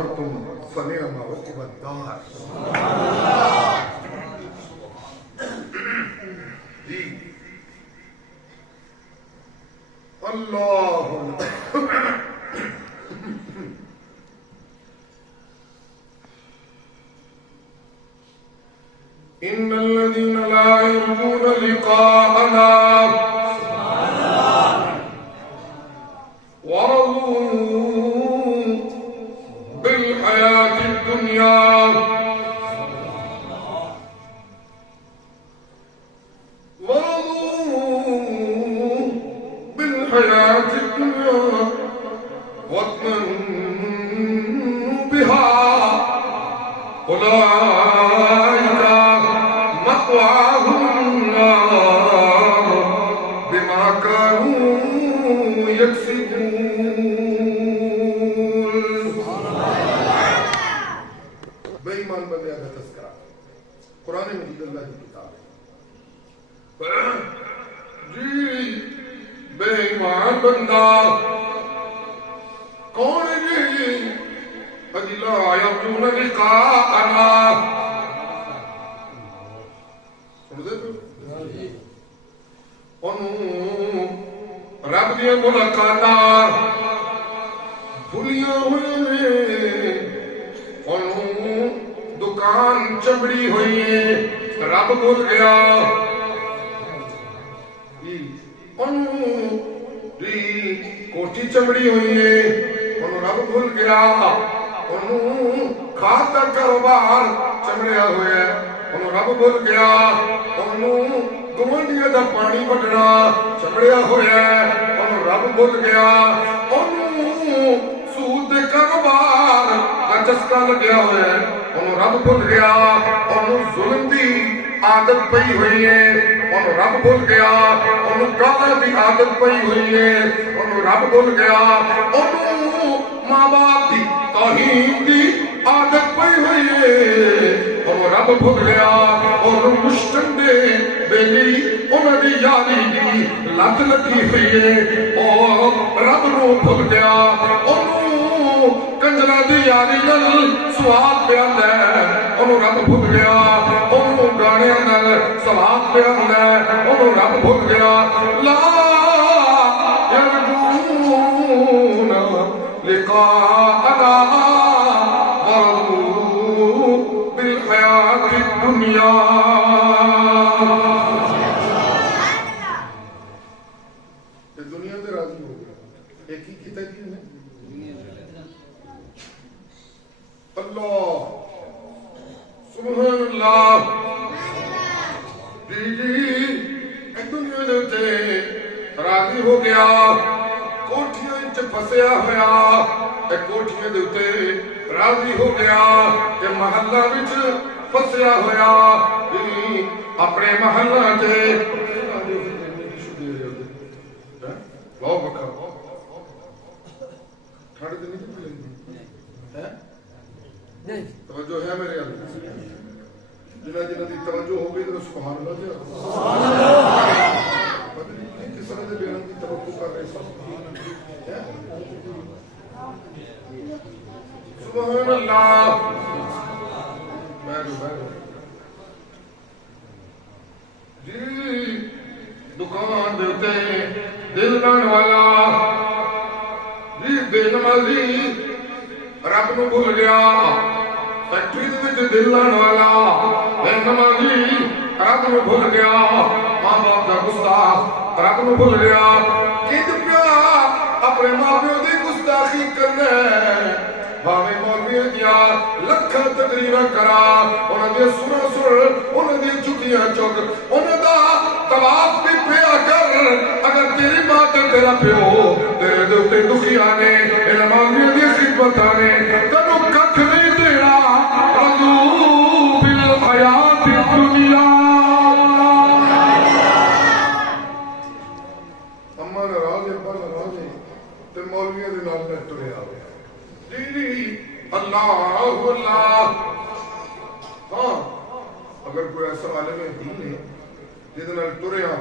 صبرتم فنعم عقب الدار. جی اللہ ان الذين لا يرجون لقاءنا ورضوا بالحياة الدنيا واطمئنوا بها أولئك مأواهم النار بما كانوا يكسبون. بے ایمان بندے کا تذکرہ قرآن مجید اللہ کی کتاب ہے. جی بے ایمان بندہ کون جی لا يرجون لقاءنا سمجھے تو انہوں رب دیا ملاقاتاں بھولیاں ہوئے نے انہوں دکان چمڑی ہوئی ہے رب بھول گیا انہوں کوٹھی چمڑی ہوئی ہے انہوں رب بھول گیا انہوں کھاتا کاروبار چمڑیا ہوئے انہوں رب بھول گیا انہوں گمنڈیا دا پانی بٹنا چمڑیا ہوئے انہوں رب بھول گیا انہوں سود دے کاروبار کا چسکا لگیا ہوئے انہوں رب بھول گیا انہوں ظلم دی عادت پئی ہوئی ہے انہوں رب بھول گیا انہوں گالا دی عادت پئی ہوئی ہے انہوں رب بھول گیا انہوں ماں باپ دی توہین دی عادت پئی ہوئی ہے انہوں رب بھول گیا انہوں مشتندے بیلی انہوں دی یاری دی لت لگی ہوئی ہے اور رب نو بھول گیا انہوں کنجرہ دی یاری نل سواب بیان ہے انہوں رب بھول گیا انہوں گانے نل سواب بیان ہے انہوں رب بھول گیا لا يرجون لقاءنا ورضوا بالحياة الدنيا. دنیا میں راضی ہو گیا ایک ہی کہتا کیوں ہے اللہ سبحان اللہ. جی دنیا دیتے راضی ہو گیا کوٹھیاں انچ پھسیا ہویا کوٹھیاں دیتے راضی ہو گیا کہ محلہ وچ پھسیا ہویا اپنے محلہ تے بہت بکا ٹھاڑ دے نہیں نہیں توجہ ہے میرے اللہ جنہ جنہ دی توجہ ہو گئی تو سبحان اللہ جی کس طرح دے بیان کی توقع کر رہے سبحان اللہ. جی دکان دیتے دل لان والا جی بے نمازی رب نو بھول گیا فیکٹری دے دل لان والا بے نمازی رب نو بھول گیا ماں باپ دا گستاخ رب نو بھول گیا کد پیا اپنے ماں پیو دی گستاخی کرنا بھاوے مولوی دیا لکھاں تقریراں کرا انہاں دے سنا سر انہاں دی چھٹیاں چک انہاں دا طواف بھی پیا کر اگر تیری ماں تے تیرا پیو تیرے دے اوتے دکھی آنے انہاں مولوی دی خدمت آنے تینوں ککھ نہیں دینا رضو بالحیات الدنیا. اما ناراض ابا ناراض تے مولویاں دے نال ٹریا ہویا جی اللہ اللہ. ہاں اگر کوئی ایسا عالم دین ہے جس نال ٹریا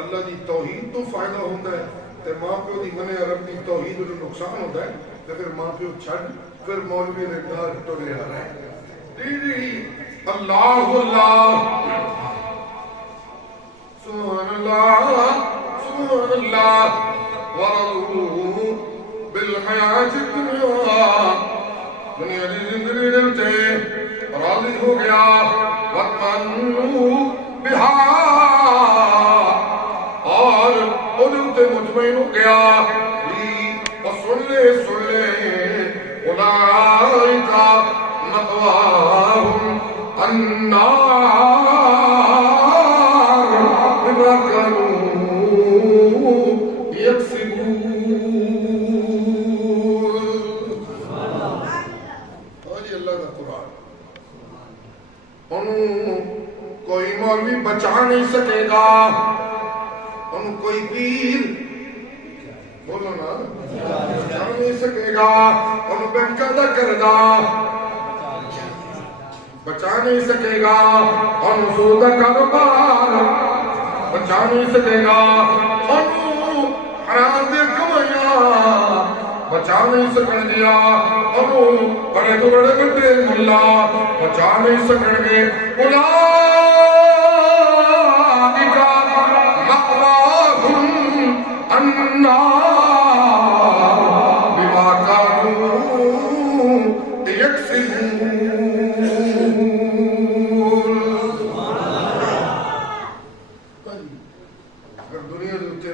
اللہ دی توحید تو فائدہ ہوتا ہے تے ماں پیو دی منع رب دی توحید نو نقصان ہوتا ہے تے پھر ماں پیو چھڈ پھر مولوی نے کہا ٹرے آ رہا ہے اللہ اللہ سبحان اللہ سبحان اللہ ورضوا بالحیات الدنیا دنیا کی زندگی دیتے راضی ہو گیا وَاتْمَنُّوا بِهَا اور ادھتے مطمئن ہو گیا اور سن لے اولئک مأواہم النار بما كانوا يكسبون آج اللہ کا قرآن انہوں کوئی مولوی بچا نہیں سکے گا انہوں کوئی پیر بولو نا بچا نہیں سکے گا انہوں بینکادہ کردہ بچا نہیں سکے گا انہوں سودہ کاروبار بچا نہیں سکے گا انہوں حرام دے کمائیاں بچا نہیں سکن دیا انہوں بڑے تو بڑے بڑے ملا بچا نہیں سکن گے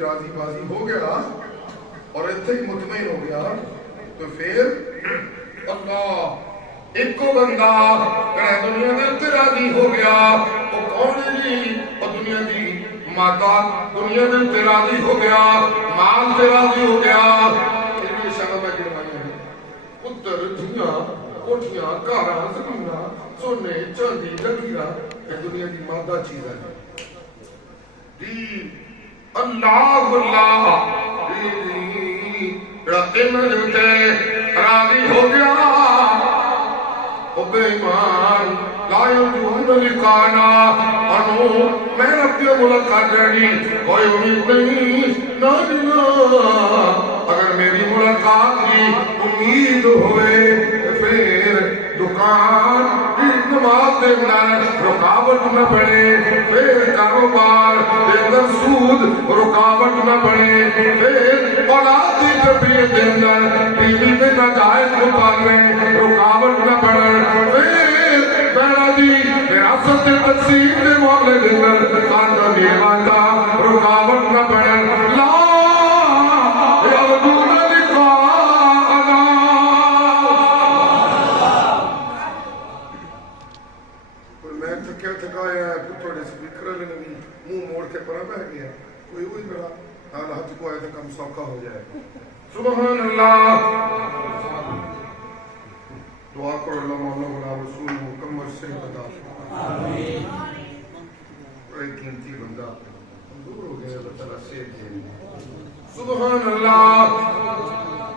راضی بازی ہو گیا اور اتنے ہی مطمئن ہو گیا تو پھر اللہ ایک کو بندہ کہ دنیا میں اتنے راضی ہو گیا وہ کون ہے جی اور دنیا دی ماتا دنیا میں اتنے راضی ہو گیا مال تے راضی ہو گیا پھر بھی شاہ میں گرمائی ہے پتر دھیاں کوٹھیاں کاراں زمیناں سونے چاندی گھڑیاں یہ دنیا کی مادہ چیز ہے دی اللہ اللہ رتے ملتے راضی ہو گیا او بے ایمان لا یرجون لقانا انہوں میں رب کی ملاقات جڑی کوئی امید نہیں نہ اگر میری ملاقات کی امید ہوئے پھر دکان نماز دینا رکاوٹ نہ پڑے پھر کاروبار دینا سود رکاوٹ نہ پڑے پھر اولاد کی تربیت دینا ٹی وی میں ناجائز مطالبے رکاوٹ نہ پڑے پھر میرا دی وراثت تقسیم کے معاملے دینا خاندان نیواتا رکاوٹ نہ پڑے لا یرجون لقاءنا میں تھکیا تھکایا ہے پھر تھوڑے سپیکر لے نبی منہ موڑ کے پرا بہ گیا کوئی ہوئی میرا حالات کو آئے تھا کم سوکھا ہو جائے سبحان اللہ دعا کرو اللہ مولا بنا رسول مکمل سے بتا آمین بڑی قیمتی بندہ دور ہو گیا اللہ تعالیٰ سے سبحان اللہ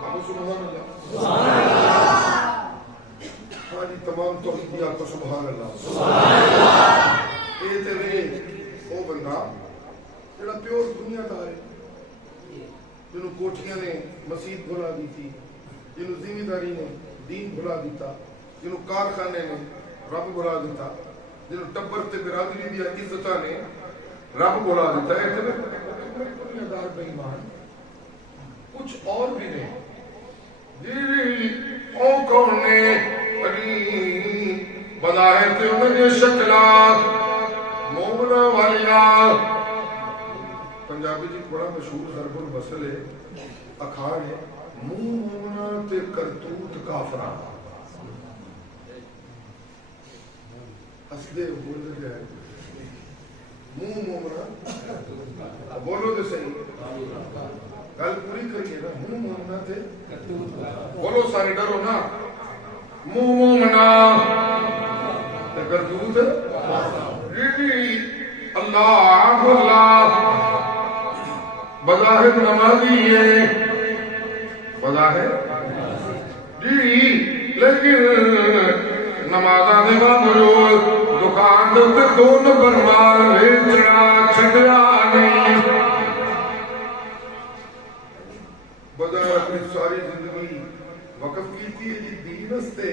ابو سبحان اللہ سبحان اللہ آجی تمام توحیدیات کو سبحان اللہ سبحان اللہ اے تیرے او بندہ جڑا پیور دنیا دار ہے جنہوں کوٹھیاں نے مسجد بھلا دی تھی جنہوں ذمہ داری نے دین بھلا دیتا جنہوں کارخانے نے رب بھلا دیتا جنہوں ٹبر تے برادری دیا عزتہ نے رب بھلا دیتا ہے دنیا دار بے ایمان کچھ اور بھی نہیں جی او کون نے پڑی بظاہر تے انہوں نے شکلات مومنہ والیاں پنجابی جی بڑا مشہور ضرب المثل ہے اکھان ہے منہ مومنہ تے کرتوت کافرہ حسدے بول دے جائے منہ مومنہ بولو دے صحیح گل پوری کریے نا منہ مومنہ تے بولو سارے ڈرو نا منہ مومنہ تے کرتوت اللہ اللہ بظاہر نمازی ہے بظاہر جی لیکن نمازہ دے باوجود دکان دے دو نمبر مال ویچنا چھڈیا نہیں بظاہر اپنی ساری زندگی وقف کی تھی جی دین تے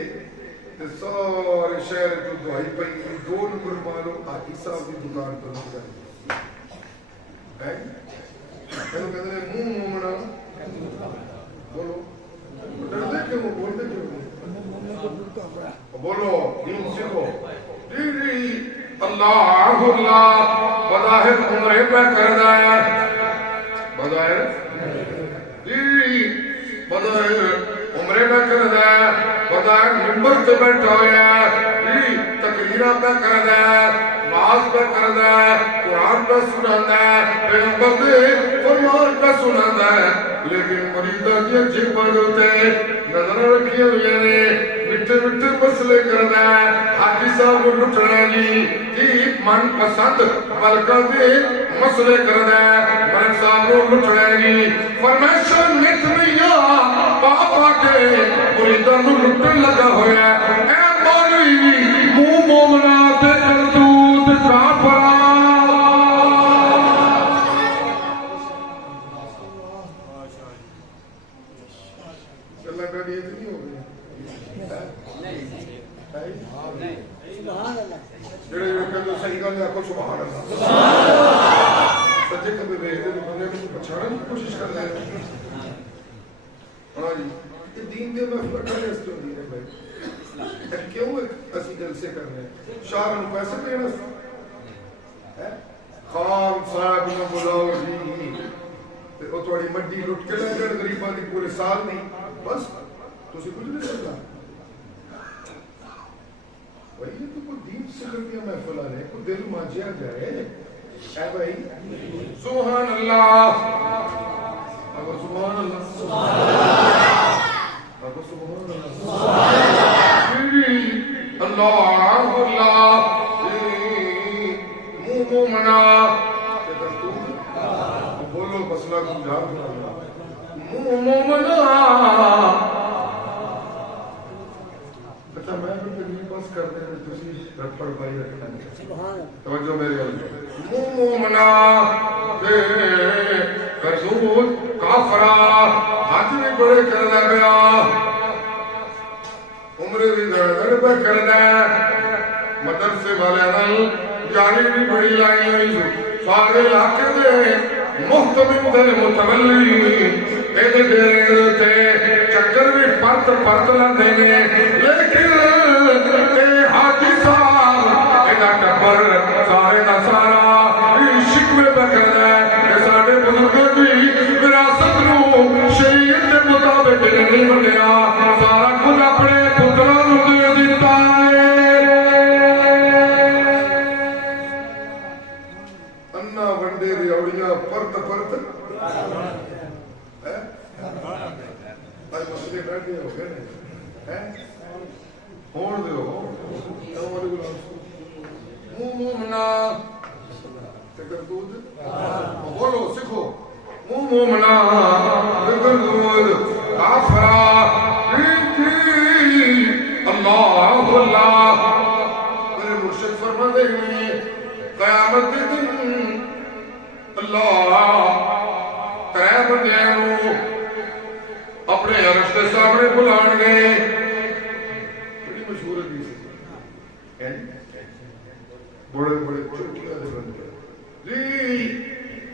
سارے شہر جو دعائی پئی 2 نمبر مالو آتی صاحب کی دکان پر لگ جائے کہتے ہیں منہ مومنا بولو ڈر دے کیوں بول دے کیوں بولو دین سکھو جی اللہ اللہ بظاہر عمرے پہ کرنا ہے بظاہر جی بظاہر عمرے پہ کرنا ہے بظاہر ممبر سے بیٹھا ہوا ہے تقریرہ پہ کرنا ہے نماز پہ کرنا ہے قرآن پہ سنانا ہے پیغمبر دے فرمان پہ سنانا ہے لیکن مریدہ دیا جھپڑ ہوتے نظر رکھے ہوئے نے مٹھے مٹھے مسئلے کرنا ہے حاجی صاحب کو لٹنا جی من پسند ملکہ دے مسئلے کرنا ہے ملک صاحب کو لٹنا جی فرمیشن نت میاں پاپا کے مریدہ نو لٹن لگا ہویا ہے اے مولوی منہ مومنا تے کردود کافرہ اللہ کا دیت نہیں ہو گئی جڑے کہتے صحیح گل آکھو سبحان اللہ سچے کبھی ویکھدے تے بندے کو پچھاڑن کی کوشش کر رہے ہیں ہاں جی یہ دین دے محفل کرنے اس ہوندی ہے بھائی کیوں اسی جلسے کر رہے ہیں شاہ نو پیسے دینا خان صاحب نو بلاؤ جی تے او تھوڑی مڈی لٹ کے لے جان غریباں دی پورے سال نہیں بس تسی کچھ نہیں کرنا بھائی یہ تو کوئی دین سے کر دیا محفل آنے کو دل مانجیا جائے اے بھائی سبحان اللہ اگر سبحان اللہ سبحان اللہ اگر سبحان اللہ اللہ اللہ منہ مومنا بولو مسئلہ کو جان منہ مومنا اچھا میں بھی تقریب بس کر دیں تسی رکھ پڑھ پائی رکھنا توجہ میرے اللہ منہ مومنا کردود کافرہ حج بھی بڑے کرنا پیا عمرے بھی دڑ پہ کرنا مدرسے والے نال جاری بھی بڑی لائی ہوئی سارے علاقے دے محتمم دے متولی ایدے ڈیرے تے چکر بھی پرت پرت لندے نے لیکن اے حاجی صاحب ایدہ ٹبر سارے دا سارا شکوے پہ کرنا ہے کہ سارے بزرگ بھی وراثت نو شریعت کے مطابق نہیں بنیا سارا خود اپنے پتروں دے دیتا ہے انا ونڈے ریوڑیاں پرت پرت آج مسئلے بیٹھے ہو گئے ہون دے ہو منہ مومنا کردود بولو سکھو منہ مومنا کردود کافرہ اللہ اللہ میرے مرشد فرما دے قیامت دن اللہ ترے بندیاں اپنے عرش کے سامنے بلان گئے بڑی مشہور حدیث ہے بڑے بڑے چھوٹیاں دے بندے جی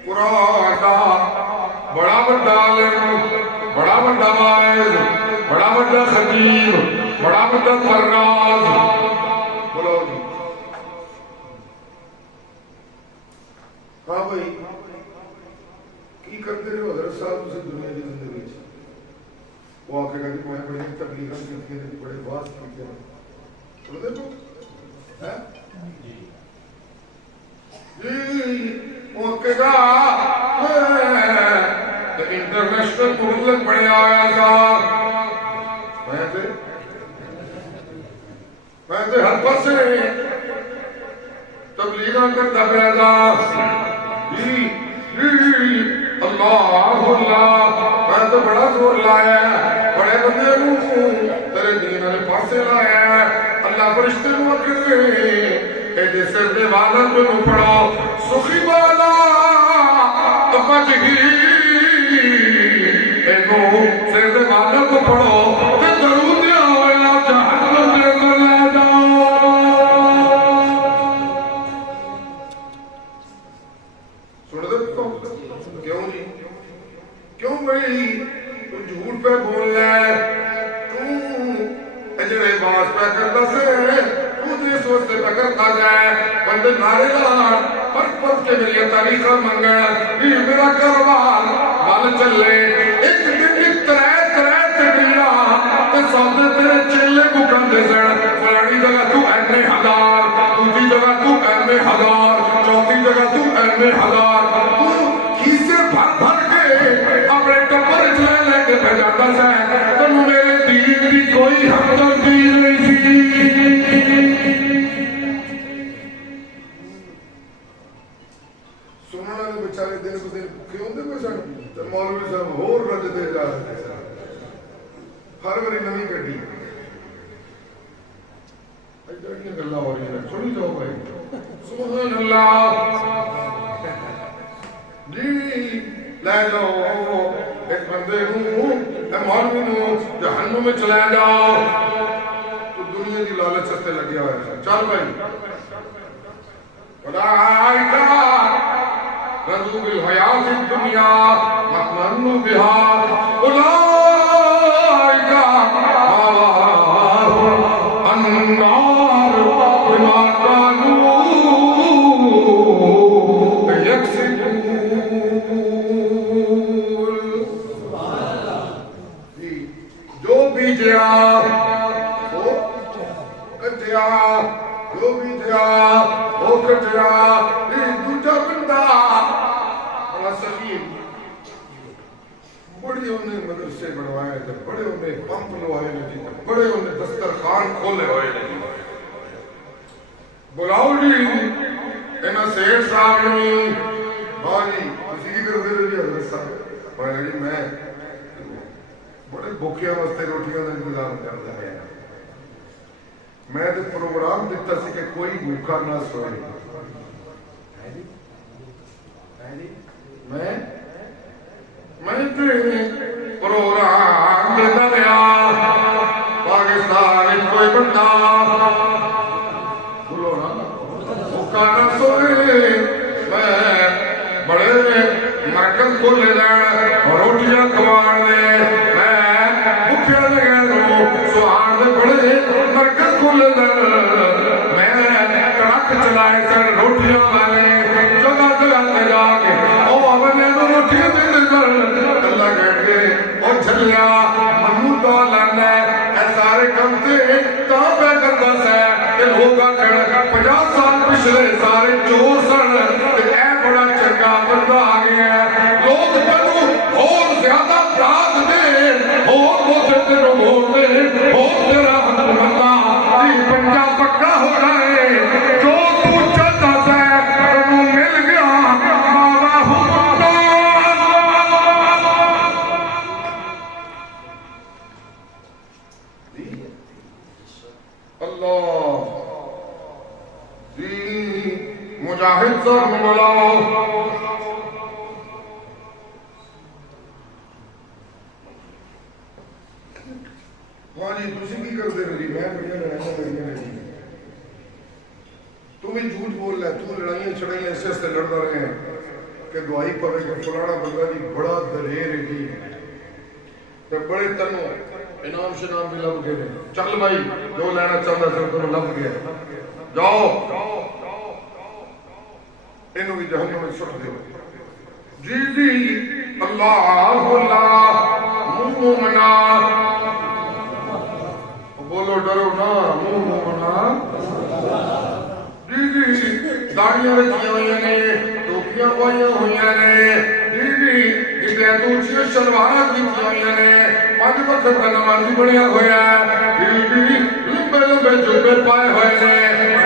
قرآن دا بڑا بڑا عالم بڑا بڑا واعظ بڑا بڑا خطیب بڑا بڑا فرناز بولو جی ہاں بھائی کی کرتے رہے حضرت صاحب اسے دنیا کی زندگی سے وہ آکے کہا کہ میں بڑی تبلیغاں کی تھی بڑے باز کی تھی تو دیکھو جی وہ آکے کہا انٹرنیشنل مطلق بڑے آیا تھا میں تے ہر پاسے تبلیغاں کرتا پیا تھا جی اللہ اللہ میں تو بڑا زور لایا بڑے بندے نو تیرے دین والے پاسے لایا اللہ فرشتے نو اکھے ایدے سر دے والا تو نو پڑھو سخی والا اپج ہی اینو سر دے والا کو پڑھو تے درود ہویا جڑے باس پہ کرتا سے تو اس وقت پہ کرتا جائے بندے نارے لان پر کے میری تاریخہ منگا بھی میرا کاروبار مال چلے ایک دن کی ترے تقریرا تے سودے تیرے چلے کو کندے سن فلانی جگہ تو اینے ہزار دوسری جگہ تو اینے ہزار چوتھی جگہ تو اینے ہزار تو کیسے بھر کے اپنے ٹبر لے کے بھیجاتا ہے تو میرے دین کی کوئی ہمدردی نہیں تھی سننا نے بچارے دن کو دن کیوں دے میں سن مولوی صاحب ہور رج دے جا رہے ہر بری نمی کٹی ایڈیاں گلاں ہو رہی ہیں سنی جاؤ بھائی سبحان اللہ جی لے جاؤ ایک بندے اے مولوی نو جہنم میں چلا جاؤ تو دنیا کی لالچ سے لگیا ہے چل بھائی اولئک رضوا بالحیات الدنیا واطمأنوا بها اولئک مأواهم النار بما كانوا يكسبون جو بیجیا وہ کٹیا جو بیجیا وہ کٹیا دوجا بندہ سلیم بڑی انہیں مدرسے بنوائے تھے بڑے انہیں پمپ لوائے نہیں تھے بڑے انہیں دسترخوان کھولے ہوئے نہیں بلاؤ جی انہاں سیٹ صاحب نہیں بھائی اسی کی کر دے رہی حضرت صاحب میں بڑے بھوکیاں واسطے روٹیاں کا انتظام کرتا ہے میں تو پروگرام دیتا سی کہ کوئی بھوکا نہ سوئے میں پروگرام دیتا رہا پاکستان کوئی بندہ بولو نا بھوکا نہ سوئے میں بڑے مرکز کھولے دیں روٹیاں کھوان دے میں بھوکیا لگے سوان دے بڑے مرکز کھولے دیں میں ٹرک چلائے سن روٹیاں والے جگہ جگہ تے جا کے او اپنے تو روٹیاں دے کر اللہ کہہ کے او چلیا منو تو لانا اے سارے کم تے کہاں پہ کرتا سے کہ لوگا کہنا 50 سال پچھلے سارے چور سن اے بڑا چنگا بندہ آ گیا ہے لوگ تنو اور زیادہ داد دے اور وہ تیرے ووٹ دے اور تیرا بندہ یہ پنجا پکا ہو رہا ہے جو تو چاہتا ہے تنو مل گیا مالا ہوتا اللہ جی مجاہد صاحب بلاؤ ہاں جی تسی کی کر دے رہی میں بڑھیا لڑائیاں رہی تو بھی جھوٹ بول رہا ہے تو لڑائیاں چڑھائیاں ایسے سے لڑتا رہے ہیں کہ دعائی پڑھے کہ فلانا بندہ جی بڑا دلیر ہے جی تو بڑے تنو انعام شنام بھی لب گئے چل بھائی جو لینا چاہتا ہے تو لب گیا جاؤ انہوں بھی جہنم میں سٹ دے جی جی اللہ اللہ مومنا بولو ڈرو نا مومنا جی جی داڑیاں رکھیاں ہوئی نے ٹوپیاں پائیاں ہوئی نے جی جی جتنے دوسری شلواریں کیتیاں ہوئی نے 5 وقت کا نمازی بنیا ہوا ہے جی جی لمبے لمبے جبے پائے ہوئے نے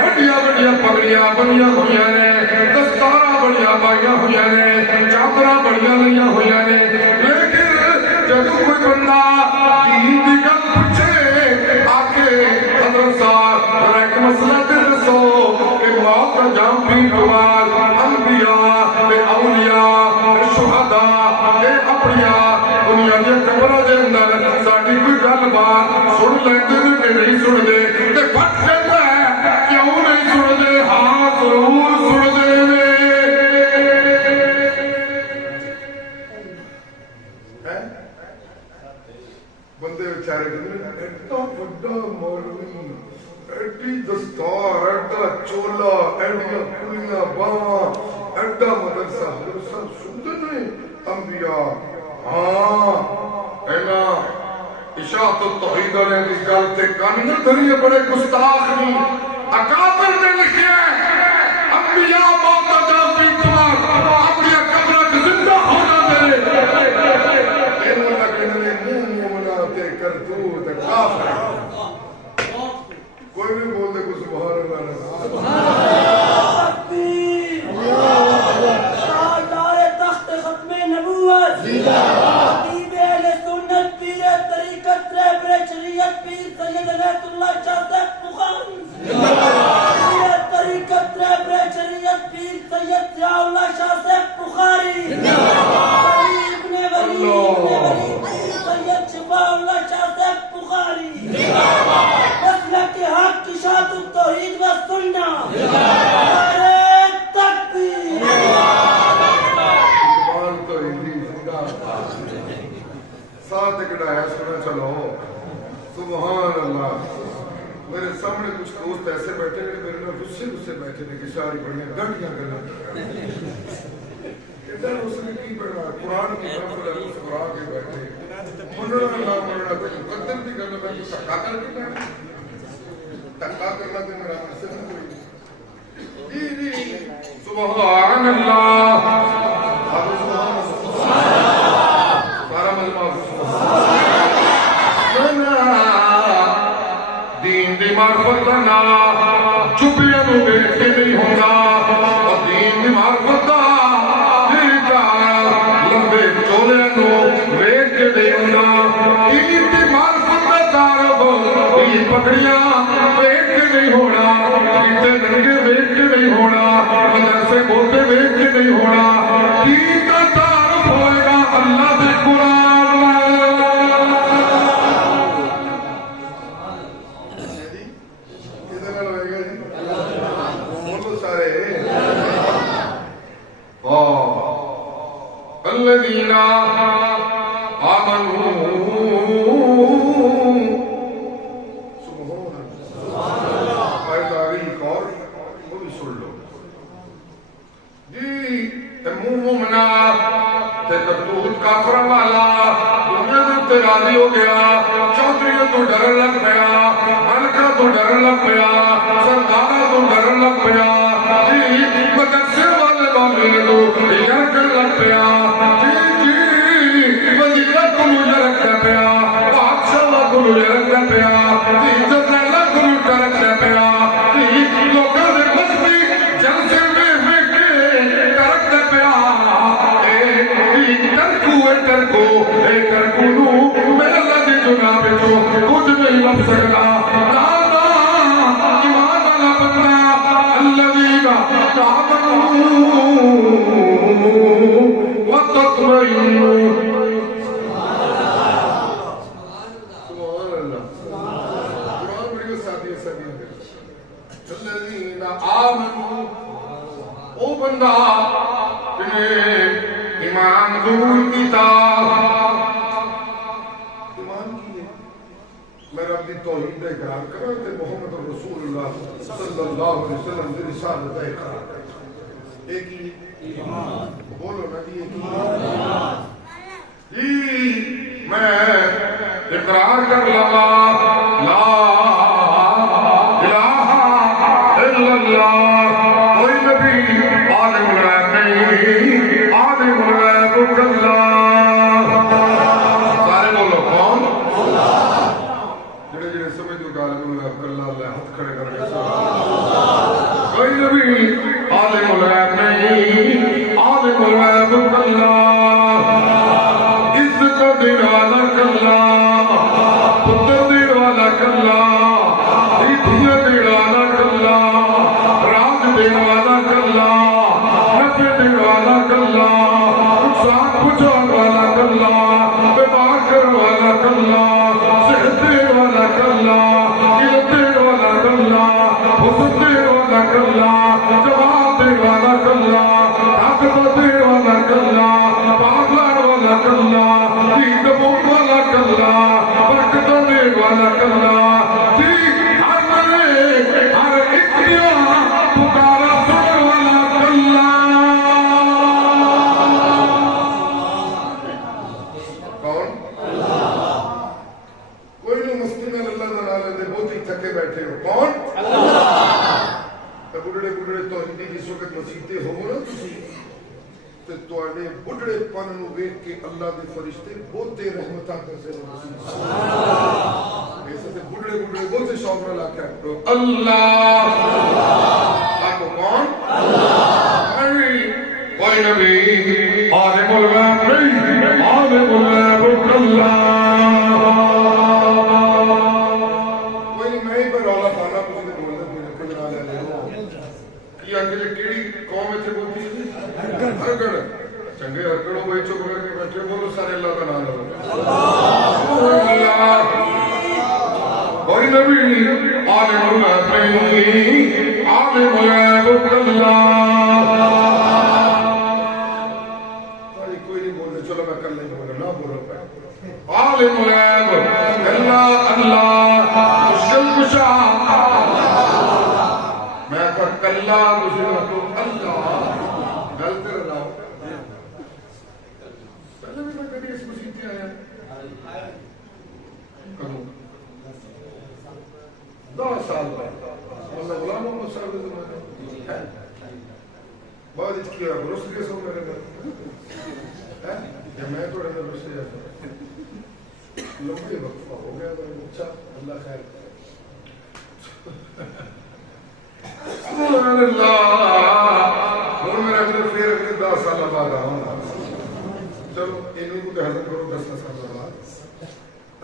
بڑیاں بڑیاں پگڑیاں بنیا ہوئی نے دستاراں بڑیاں پائیاں ہوئی نے چادراں بڑیاں لئیاں ہوئی نے لیکن جب کوئی بندہ دین کی گل پوچھے آ کے حضرت صاحب ایک مسئلہ دسو کہ موت کا جام بھی تو بعد انبیاء اولیاء شہداء اپنیاء دنیا کے قبروں کے اندر ساڈی کوئی گل بات سن لیندے کہ نہیں سن دے تے وقت کہتا ہے کیوں نہیں سن دے ہاں ضرور سن دے بندے بیچارے اتنا ایڈا مولوی ایڈی دستار ایڈا چولا ایڈیاں کھلیاں باواں ایڈا مدرسہ حضرت صاحب سنتے نہیں انبیاء ہاں اینا اشاعت التوحید والے دی گل تے کان نہ دھریے بڑے گستاخ نہیں اکابر نے لکھے انبیاء موت دا بیتوار اپنی قبر زندہ ہونا میرے انہوں نے کہنے منہ مومنا تے کردور تے کافر کوئی نہیں بول دے کو سبحان اللہ تاجدار تخت ختم نبوت خطیب اہل سنت پیر طریقت رہبر شریعت پیر سید عنایت اللہ شاہ صاحب بخاری پیر طریقت رہبر شریعت پیر سید ضیاء اللہ شاہ صاحب بخاری ولی ابن ولی پیر سید شفاء اللہ شاہ صاحب بخاری مسلک حق کی اشاعت التوحید و سنہ ساتھ کڑایا سنا چلو سبحان اللہ میرے سامنے کچھ دوست ایسے بیٹھے ہیں میرے میں غصے بیٹھے ہیں کہ ساری بڑیاں گھنٹیاں کرنا ادھر اس نے کی پڑھا قرآن کی محفل ہے اس پر آ کے بیٹھے مننا نہ مننا تو مقدر بھی کرنا میں تکا کر کے کہنا تکا کرنا تو میرا مسئلہ کوئی جی سبحان اللہ سارا مجمع دین دی معرفت دا نا چپیاں نو ویکھ کے نہیں ہوندا دین دی معرفت دا لمبے چولے نو ویکھ کے نہیں ہوندا دین دی معرفت دا تعارف یہ پگڑیاں ویکھ کے نہیں ہونا کتے ننگے ویکھ کے نہیں ہونا مدرسے بولتے ویکھ کے نہیں ہونا دین دا تعارف ہوئے گا اللہ دے قرآن الذين آمنوا سبحان اللہ تاریخ اور وہ بھی سن لو جی مومنا تے کرتوت کافر والا دنیا تے راضی ہو گیا چودھری تو ڈرن لگ پیا ملکہ تو ڈرن لگ پیا سردار تو ڈرن لگ پیا جی مدرسے والے بابے تو یرکن لگ پیا بولو نبی میں اقرار کر لگا لا الہ الا اللہ کوئی نبی عالم الغیب نہیں عالم الغیب اللہ سارے بولو کون جڑے جڑے سمجھ دو کہ عالم الغیب اللہ اللہ ہاتھ کھڑے کر کے کوئی نبی عالم الغیب نہیں عالم الغیب اللہ عزت دین والا کلا پتر دین والا کلا ریتھیاں دین والا کلا راج دین والا کلا نفع دین والا کلا نقصان پہنچان والا کلا بیمار کرنے والا کلا صحت دین والا کلا علم دین والا کلا حسن دین والا کلا جواب دین والا کلا طاقت دین والا کلا پاگلان والا کلا دین والا کلا برکت دین والا کلا بہت ہی تھکے بیٹھے ہو. کون؟ اللہ. بڑھڑے بڑھڑے توحیدی جس وقت مسیحتے ہو نا تسی تے تواڈے بڑھڑے پن نو ویکھ کے اللہ دے فرشتے بہتے رحمتاں کرتے ہیں. سبحان اللہ. ایسے تے بڑھڑے بڑھڑے بہتے شوق نال آکھیا کرو اللہ. آکھو کون؟ اللہ. کوئی نبی عالم الغیب نہیں، عالم الغیب اللہ. کوئی میں ہی پر رولا پانا کسی نے بولنا کوئی نہ لے لے کی اگلے کیڑی قوم تے بولتی ہے ہرگڑ. چنگے ہرگڑوں وہی چپ کر کے بیٹھے بولو سارے اللہ کا نام لو. اللہ. کوئی نبی عالم الغیب نہیں، عالم الغیب اللہ. عالم الغیب اللہ اللہ مشکل کشا. میں کہا کلا مشکل کو اللہ غلط رہا. پہلے بھی میں کبھی اس کو سیکھتے آیا کروں 10 سال بعد اللہ غلام محمد صاحب زمانے بعد اس کیا برس کے سو میرے گھر میں تو رہنے برس سے جاتا لمبے وقفہ ہو گیا. اچھا اللہ خیر کرے. سبحان اللہ. ہوں میرا اگلے پھر 10 سال بعد آؤں گا. چلو انہیں کو حضرت کرو 10 سال بعد.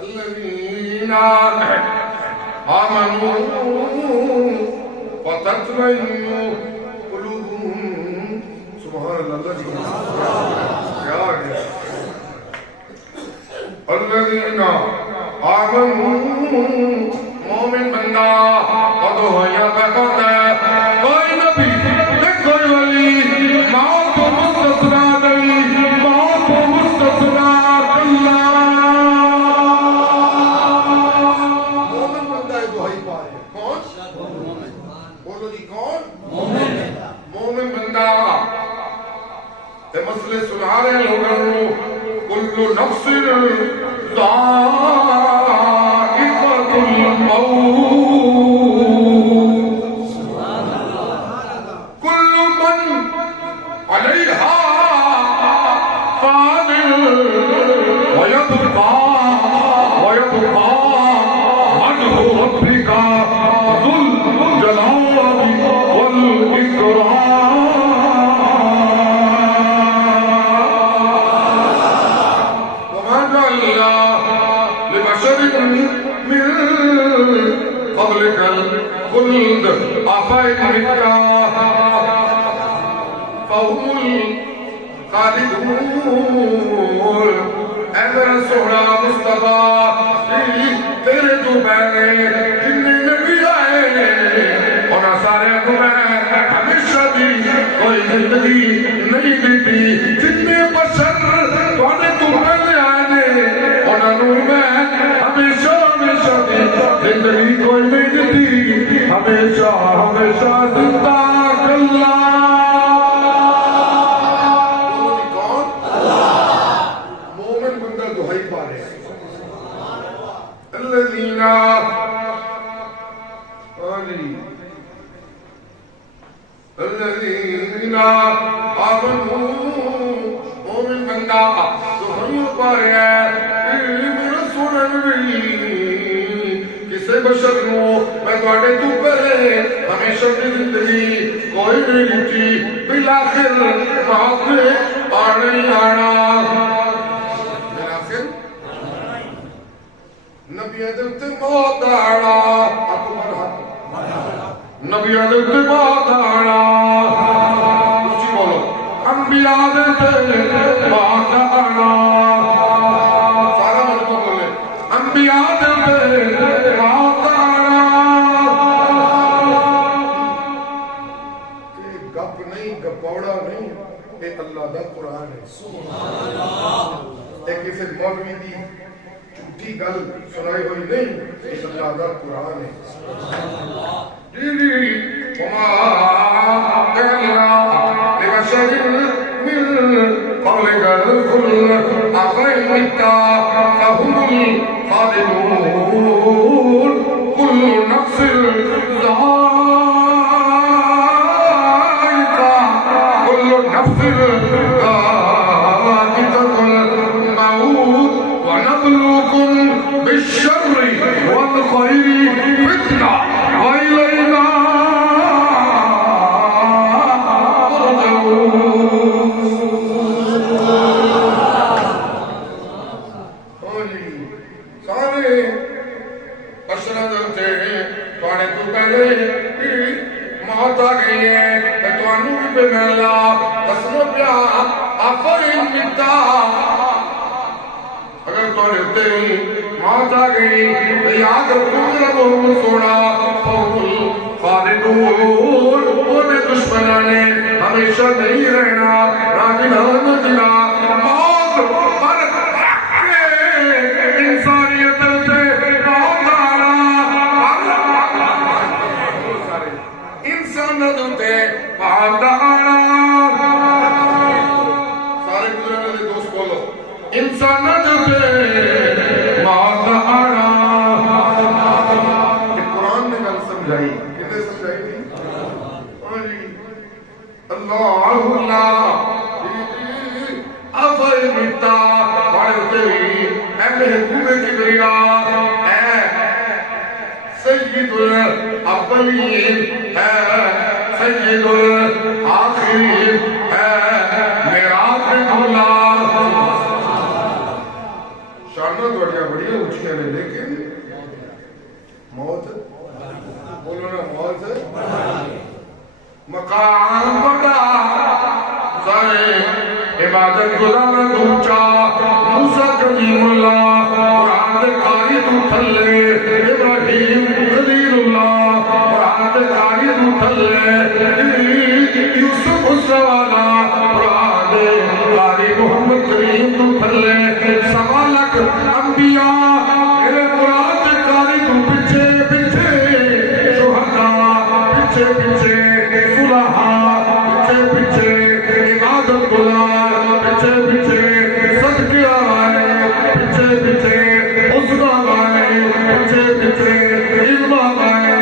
الذین آمنوا وتطمئن قلوبهم. سبحان اللہ. کیا آ گیا. الذین آمنوا مومن بندہ ادھویا بہتا ہے. کوئی نبی کوئی ولی موت مستثنا نہیں، موت مستثنا اللہ. مومن بندہ ادھوئی پائے. کون؟ بولو جی کون؟ مومن بندہ. تے مسئلے سنا رہے لوگوں. کل نفس ذائقۃ الموت. کل من علیہا فان ویبقى وجہ ربک ذو الجلال والاکرام. قبلك الخلد أفإن مت فهم الخالدون. اے میرا سونا مصطفیٰ تیرے تو پہلے جتنے نبی آئے اور سارے کو میں ہمیشہ بھی کوئی زندگی نہیں دیتی. جتنے بشر تو پہلے آئے انہوں میں ہمیشہ ہمیشہ بھی زندگی کوئی نہیں دیتی. ہمیشہ ہمیشہ زندہ اللہ. کون؟ اللہ. مومن بندہ دہائی پا رہے ہیں. الذین الذین آمنوا مومن بندہ دہائی پا رہے ہیں. میرا سونا نبی کسے بشر نو میں تواڈے تو پہلے ہمیشہ کی زندگی کوئی نہیں دیتی. بالآخر موت نے آنا ہی آنا. بالآخر نبیوں دے تے موت آنا. نبیوں دے تے موت آنا. اچھی بولو. انبیاء دے تے موت آنا. سارا مطلب بولے. انبیاء دے تے موت آنا. گپ نہیں گپوڑا نہیں. یہ اللہ دا قرآن ہے. سبحان اللہ. ایک کسی مولوی دی جھوٹی گل سنائی ہوئی نہیں. یہ اللہ دا قرآن ہے. سبحان اللہ. وما جعلنا لبشر من قبلك الخلد أفإن مت فهم الخالدون. كل ذائقہ کل نفس ذائقۃ الموت ونبلوکم بالشر والخیر فتنہ وإلینا موت آ گئی ہے تانوں بھی پہ ملا قسم پیا افرین متا اگر تھوڑے اتنے موت آ گئی تو یاد رکھو میرا محمد سونا فوق خالدون انہیں دشمنوں نے ہمیشہ نہیں رہنا راجنا نجنا موت پر انسانیت سے موت آنا انسان تے موت آنا سارے گزرنے دے دوست بولو انسان تے موت آنا یہ قرآن نے گل سمجھائی کتنے سمجھائی تھی اللہ اللہ افر متا پڑھتے ہی اے محبوب کبریا اے سید الاولین اے سید الآخرین اے میراث اللہ شانہ دوڑیاں بڑی اونچیاں نے لیکن موت بولو نا موت مقام بڑا سارے عبادت گزارا اونچا موسیٰ کلیم اللہ قرآن دے قاری تو تھلے ابراہیم خلیل اللہ قرآن دے قاری تو تھلے یوسف اسروالا قرآن دے قاری محمد کریم تو تھلے سوالک انبیاء میرے قرآن دے قاری تو پچھے پچھے شہداء پچھے پچھے صلحاء پچھے پچھے عبادت گزار پچھے پچھے صدقے آئے پچھے پچھے حسنہ آئے پچھے پچھے علم آئے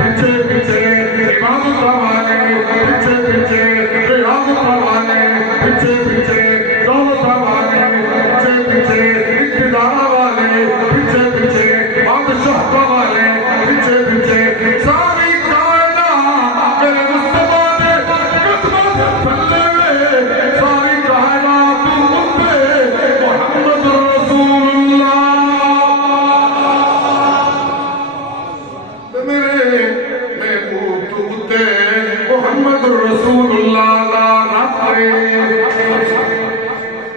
پچھے پچھے عبادت آئے پچھے پچھے ریاضت آئے پچھے پچھے دولت آئے پچھے پچھے اقتدار والے پچھے پچھے بادشاہ والے پچھے پچھے ساری کائنات میرے مصطفیٰ نے قدمت پھلے ساری کائنات امت محمد رسول اللہ میرے محبوب تے محمد رسول اللہ دا رب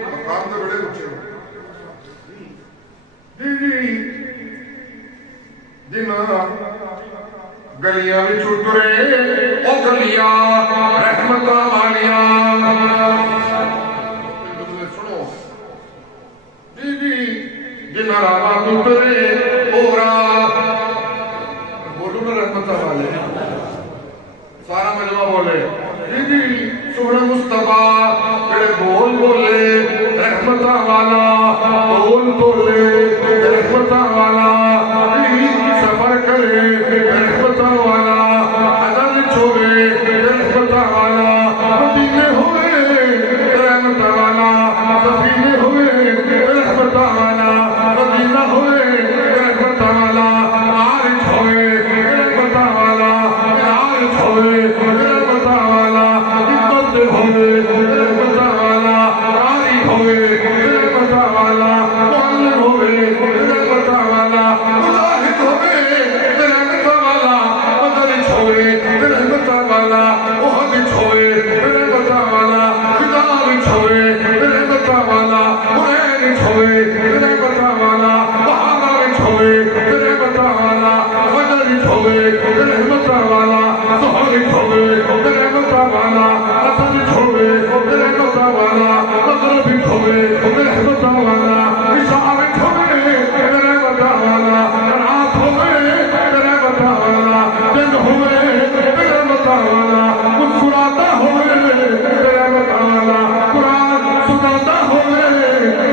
مقام تے بڑے اونچے جنہاں گلیاں وچ ٹرے او گلیاں رحمتاں والیاں سنو جنہاں راہ ٹرے او راہ بولو نا رحمتاں والے سارا مجمع بولے سونا مصطفیٰ جڑے بول بولے رحمتاں والا بول بولے رحمتاں والا سفر کرے رحمتاں والا عدل چھوڑے رحمتاں والا مدینے ہوئے رحمتاں والا سفینے ہوئے رحمتاں والا مدینہ ہوئے رحمتاں والا عارف ہوئے رحمتاں والا عارف ہوئے رحمتاں والا عزت ہوئے رحمتاں والا قاری ہوئے رحمتاں والا معلم ہوئے رحمتاں والا مجاہد ہوئے رحمتاں والا مدرس ہوئے رحمتاں والا محدث ہوئے رحمتاں والا کتاب ہوئے رحمتاں والا معین ہوئے رحمتاں والا بہادر ہوئے رحمتاں والا مدرس ہوئے رحمتاں والا سہر ہوئے رحمتاں والا اسد ہوئے رحمتاں والا مغرب ہوئے رحمتاں والا اشارت ہوئے رحمتاں والا رات ہوئے رحمتاں والا دن ہوئے رحمتاں والا مسکراتا ہوئے رحمتاں والا قرآن سناتا ہوئے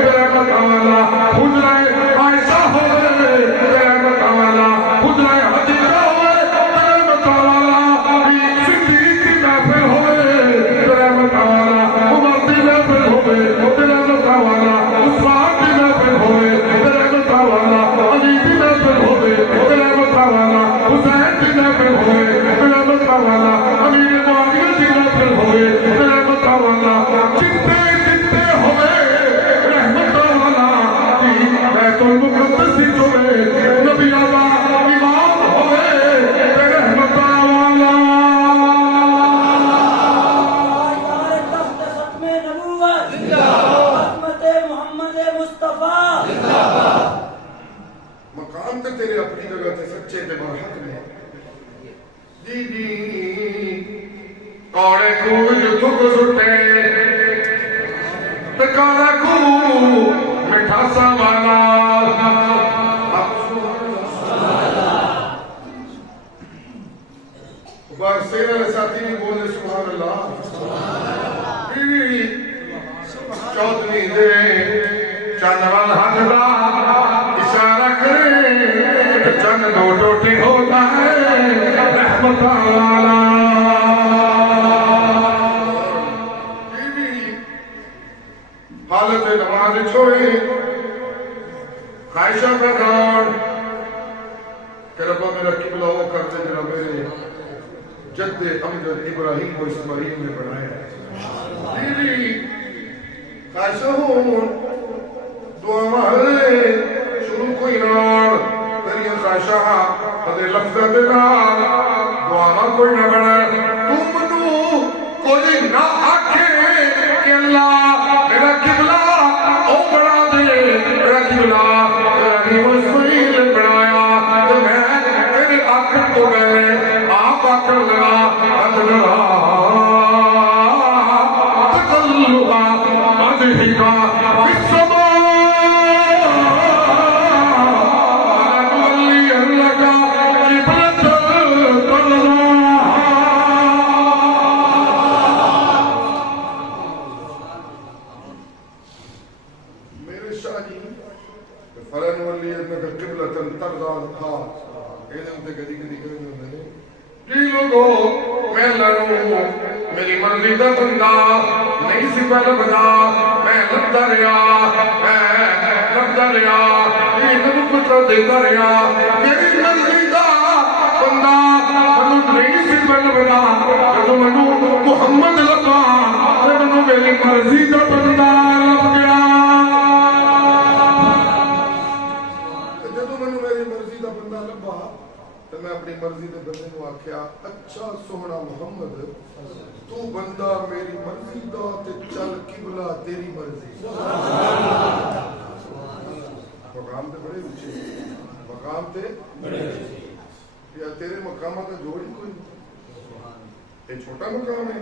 رحمتاں والا حجرہ عائشہ ہوئے رحمتاں والا حجرہ حدیثہ ہوئے جنہ پھر ہوئے رحمت والا امیر معاویہ جنہ پھر ہوئے رحمت والا جتنے جتنے ہوئے رحمت والا بیت المقدس جو ہے نبی آبا امام ہوئے رحمت والا تخت ختم نبوت عظمت محمد مصطفیٰ مقام تے تیرے اپنی جگہ تے سچے تے برحق نے جی جی کوڑے کو جو تھک سٹے تے کارا کو مٹھا سا والا بارسین علیہ ساتھی بھی بولے سبحان اللہ چودھویں دے چندوال حق دا اشارہ کرے چند دو ٹوٹی ہوتا ہے رحمت والا حالت نماز چھوڑی خواہشہ کا دور کہ ربا میرا قبلہ وہ کرتے جنہا میرے جد امجد ابراہیم و اسماعیل نے بنایا دیوی خواہشہ ہوں دعا محلے شروع کوئی نار تیری خواہشہ حضر لفظہ دینا دعا ماں کوئی نہ بنا تو منو کوئی نہ آکھے کہ اللہ میرا قبلہ او بڑا دے میرا قبلہ ابراہیم و اسماعیل نے بنایا تو میں تیری آخر تو میں آپ آکر لگا ادنا تقلبا مدحکا فی السماء میری مرضی دا بندہ نہیں سی پہلے بدا میں لبدا رہا یہ نبوت دیتا رہا میری مرضی دا بندہ منو نہیں سی پہلے بدا جدو منو محمد لبا منو میری مرضی دا بندہ لب گیا جدو منو میری مرضی دا بندہ لبا تو میں اپنی مرضی دے بندے کو آکھیا اچھا سونا محمد تو بندہ میری مرضی دا تے چل قبلہ تیری مرضی مقام تے بڑے اچھے مقام تے یا تیرے مقامہ کا جوڑی کوئی ایک چھوٹا مقام ہے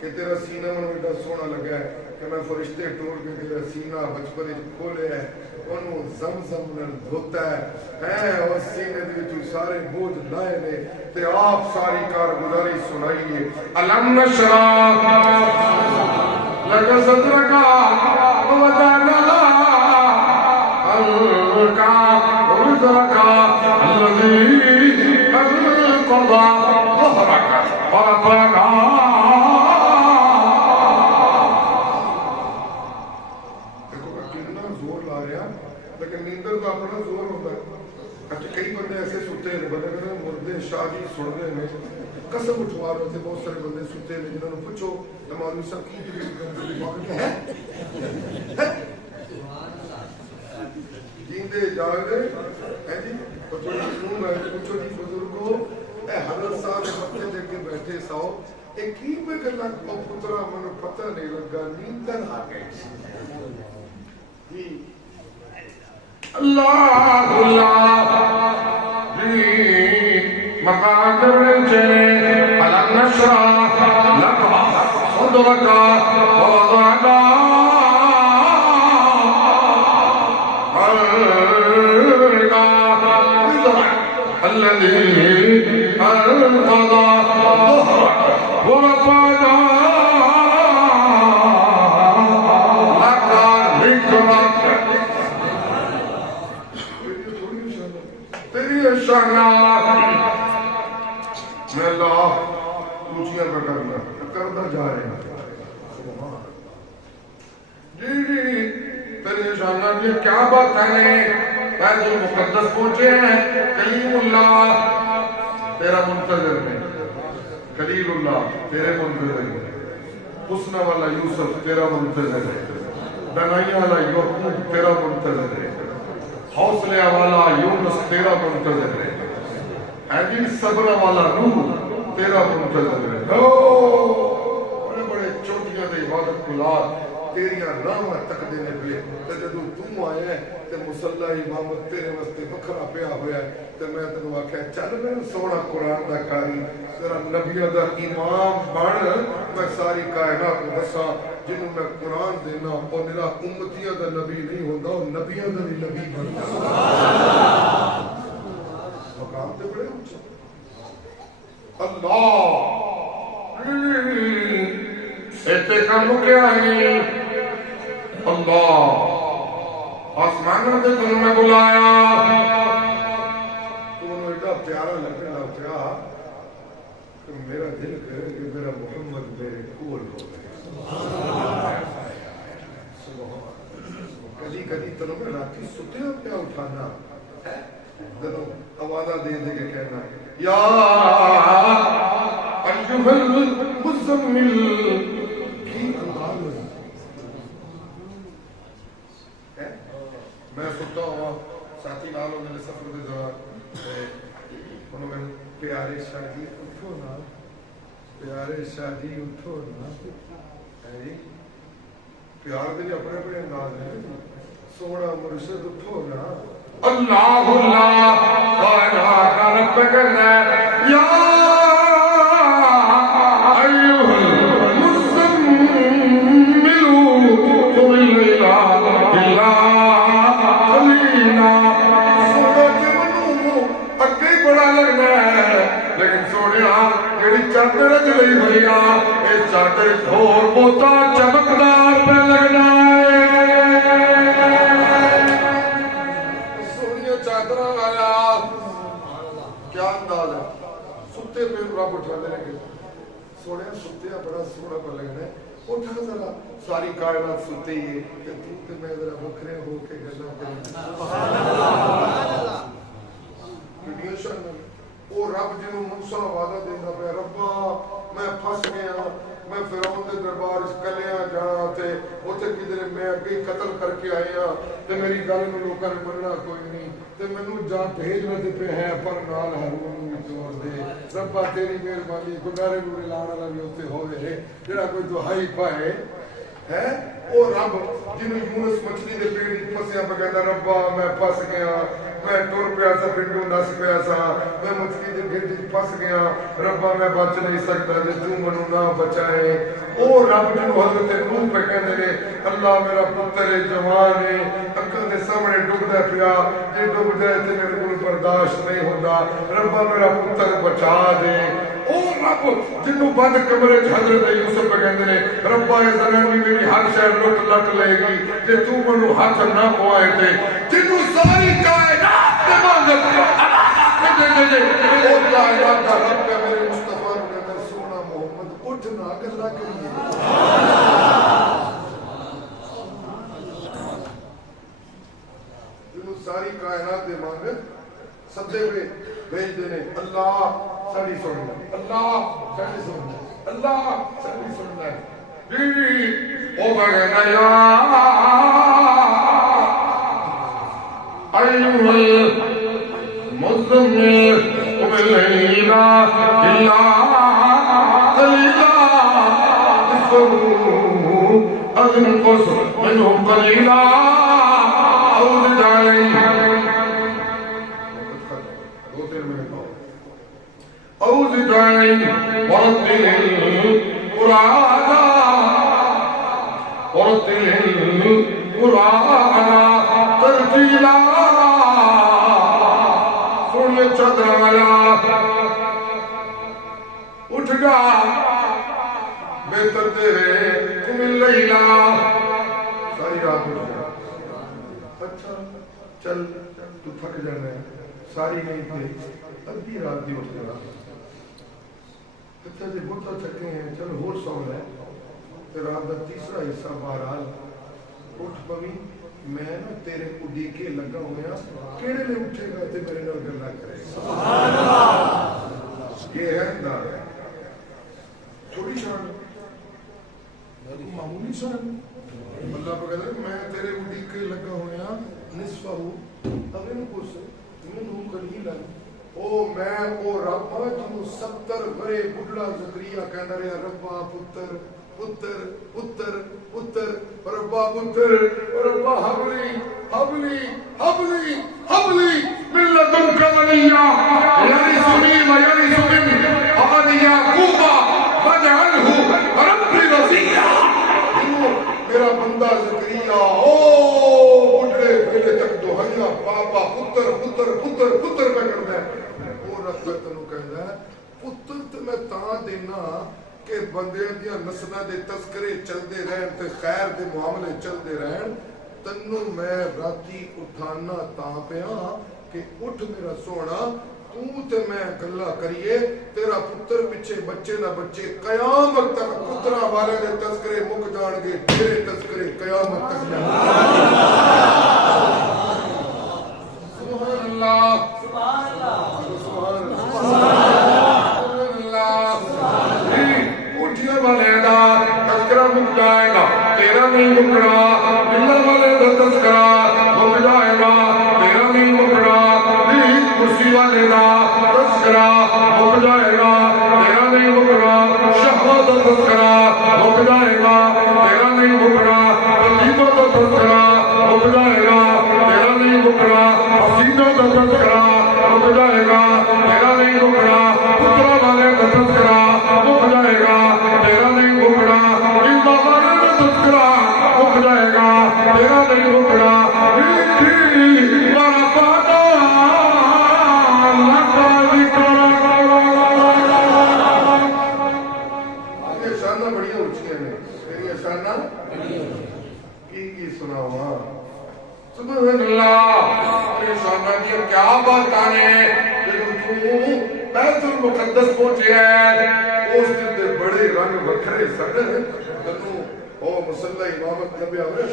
کہ تیرا سینہ من بیٹا سونا لگا ہے کہ میں فرشتے ٹور کے تیرا سینہ بچپن کھولے ہے انہوں زمزم نل دھوتا ہے اور سینے دے تو سارے بوجھ لائے نے تے آپ ساری کارگزاری سنائیے علم نشرح لگا صدرکا ووضعنا عنکا وزرکا الذی انقضى ظهرک ورفعنا لیکن نیندر کا اپنا زور ہوتا ہے اچھا کئی بندے ایسے سوتے ہیں بندے کہتے ہیں مردے شاہ جی سڑنے میں قسم اٹھوا رہے تھے بہت سارے بندے سوتے ہیں جنہوں نے پوچھو مولوی صاحب کی ہے جیندے جاگے ہیں جی پوچھو جی سنوں گا پوچھو جی بزرگو اے حضرت صاحب مکے دے کے بیٹھے ساؤ ایک ہی پہ کرنا پترا منو پتہ نہیں لگا نیندر آ گئی جی اللہ مقام رنجے علم نشرح لک صدرک ووضعنا عنک وزرک الذی انقضى ظهرک ورفعنا لک ذکرک شاہنامہ میں اللہ اونچیاں کا کرنا جا رہے ہیں جی تیرے شاہنامہ یہ کیا بات ہے بیت المقدس پہنچے ہیں کلیم اللہ تیرا منتظر میں، خلیل اللہ تیرے منتظر میں، حسنہ والا یوسف تیرا منتظر ہے، دنائیہ والا یعقوب تیرا منتظر ہے، حوصلے والا یونس تیرا منتظر ہے، ایجی صبر والا نوح تیرا منتظر ہے۔ بڑے بڑے چوٹیاں دے عبادت گزار تیریاں راہاں تک دینے پہ تے جدوں تو آیا ہے تے مصلی امامت تیرے واسطے وکھرا پیا ہویا ہے تے میں تینوں آکھیا چل میرا سونا قرآن دا قاری ذرا نبیوں دا امام بن، میں ساری کائنات کو دساں جنوں میں قرآن دینا او میرا امتیاں دا نبی نہیں ہوندا، او نبیاں دا بھی نبی بندا۔ مقام تے بڑے اونچے اللہ ایتے کم کیا ہے اللہ آسمان دے تنوں میں بلایا تو انہوں ایڈا پیارا لگنے لگا کہ میرا دل کرے کہ میرا محمد میرے کول ہو گئے۔ کدی کدی تنوں میں راتی ستے ہو کیا اٹھانا دنوں آوازہ دے دے کے کہنا یا ایوہ المزمل کی انداز میں ستا ہوا ساتھی نالوں میں سفر دے دوران انہوں میں پیارے شادی اٹھو نا، پیارے شادی اٹھو نا، پیار دے اپنے اپنے انداز ہیں، سونا مرشد اٹھو نا، اللہ اللہ کائنات کا رب کرنا ہے یا ایوہ المزمل قم اللیل الا قلیلا۔ سونا کے منوں اگے بڑا لگنا ہے لیکن سونیا جڑی چادر اج لئی ہوئی آ اے چادر ہور بہتا چمکدار پہ لگنا ہے۔ چادرہ لایا کیا انداز ہے، ستے پہ رب اٹھا لے گے سونے ستیا بڑا سونا پہ لگنا ہے، اٹھا ذرا ساری کائنات ستے ہی ہے کہ تو میں ذرا بکھرے ہو کے گلا کریں وہ رب جنہوں موسیٰ وعدہ دینا پہ ربا میں پھنس گیا، میں فرعون دے دربار اس کلیاں جانا تے اوتھے کدھر میں اگے قتل کر کے آیا تے میری گل نوں لوکاں نے مننا کوئی نہیں تے مینوں جا بھیجنا تے پہ ہے پر نال ہارون نوں جوڑ دے ربا تیری مہربانی گنارے نوں لانا والا بھی اوتھے ہوے جڑا کوئی دہائی پائے ہے او رب جنوں یونس مچھلی دے پیٹ وچ پھسیا پہ کہندا ربا میں پھس گیا، میں ٹر پیا سا پنڈوں نس پیا سا، میں مچھلی دے پیٹ وچ پھس گیا ربا میں بچ نہیں سکتا جے تو منوں نہ بچائے۔ او رب جنوں حضرت نوح پہ کہندے نے اللہ میرا پتر جوان ہے اکھاں دے سامنے ڈبدا پیا جے ڈب جائے تے میرے کول برداشت نہیں ہوندا ربا میرا پتر بچا دے۔ او رب جنوں بند کمرے حضرت یوسف پہ کہندے نے ربا یہ زنانی میری ہر شے لٹ لٹ لے گی جے تو منوں ہاتھ نہ پوائے تے جنوں ساری کائنات تے منظر او کائنات دا رب ہے میرے مصطفیٰ نے میں سونا محمد اٹھ نہ گلا کریے جنوں ساری کائنات دے مانگ سدے پہ بھیج دینے اللہ ساری سننا، اللہ ساری سننا، اللہ ساری سننا ہے او بغینا یا ایوہ المزمل قم اللیل الا قلیلا نصفہ او انقص منہ قلیلا او زد علیہ او زد علیہ ورتل القرآن ترتیلا۔ سن چادر والا اٹھ گا بہتر تیرے قم اللیل ساری رات اٹھ گیا، اچھا چل تو تھک جانا ہے ساری نہیں تھی ادھی رات بھی اٹھ گیا، اچھا جی بہت تھکے ہیں چل ہور سو لے رات کا تیسرا حصہ بہرحال اٹھ پوی میں نا تیرے اڈیکے لگا ہویا کیڑے لے اٹھے گا تے میرے نال گلاں کرے سبحان اللہ یہ ہے انداز تھوڑی شان معمولی شان اللہ پہ کہتا ہے میں تیرے اڈی کے لگا ہویا نصفہ اگر کچھ منہ قلیلا او میں او رب جنوں 70 برے بڈھڑا زکریا کہندا رہیا ربا پتر پتر پتر پتر ربا پتر ربا حبلی حبلی حبلی حبلی من لدنک ولیا یرثنی ویرث من آل یعقوب واجعلہ ربی رضیا میرا بندہ زکریا او بڈھڑے بڑے تک دہائیاں پاپا پتر پتر پتر پتر پہ کردا ہے او رب تینوں کہندا ہے پتر تے میں تاں دینا کہ بندے دیا نسلوں دے تذکرے چلتے رہن تے خیر دے معاملے چلتے رہن تنوں میں راتی اٹھانا تاں پیا کہ اٹھ میرا سونا تو تے میں گلا کریے تیرا پتر پیچھے بچے نہ بچے قیامت تک پترا والے دے تذکرے مک جان گے تیرے تذکرے قیامت تک جان سبحان اللہ سبحان اللہ سبحان والے دا تذکرہ مک جائے گا تیرا نہیں مکنا ملت والے دا تذکرہ مک جائے گا تیرا نہیں مکنا کرسی والے دا تذکرہ مک جائے گا تیرا نہیں مکنا شہوت دا تذکرہ مک جائے گا تیرا نہیں مکنا تقیبہ دا تذکرہ مک جائے گا تیرا نہیں مکنا حسینہ دا تذکرہ مک جائے گا تیرا نہیں مکنا پترہ والے دا تذکرہ مک جائے گا تیرا نہیں مکنا انتا والے دا تذکرہ مک جائے گا تیرا نہیں مکنا میٹھی مارا پاتا لکھا ذکر آگے شانہ بڑی اچھے ہیں تیری شانہ کی سناوا سبحان اللہ یہ شانہ کی کیا بات آنے لیکن بیت المقدس پہنچے ہیں اس دن دے بڑے رنگ وکھرے سن تنوں او مسلح امامت نبی آوے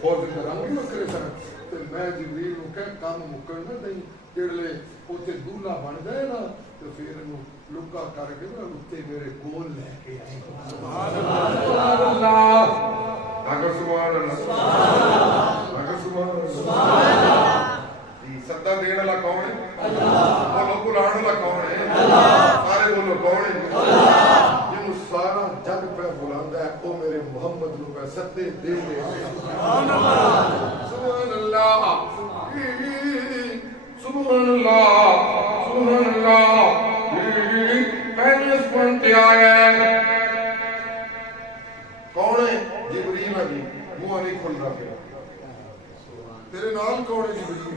اور دن رنگ بھی وکھرے سن تے میں جبریل نوں کہ کام مکرنا نہیں جڑے اوتھے دولہا بن جائے نا تے پھر نوں لکا کر کے نا اوتے میرے کول لے کے آئے سبحان اللہ اگر سبحان اللہ اگر سبحان اللہ سدا دین والا کون ہے اللہ بولو بلانے والا کون ہے اللہ سارے بولو کون ہے اللہ جنوں سارا جگ پہ بلاندا ہے او میرے محمد نوں پہ سدے دے دے سبحان اللہ سبحان اللہ سبحان اللہ سبحان اللہ پہلے اسمان تے آیا ہے کون ہے جبریل علی منہ نہیں کھل رہا پیا تیرے نال کون ہے جبریل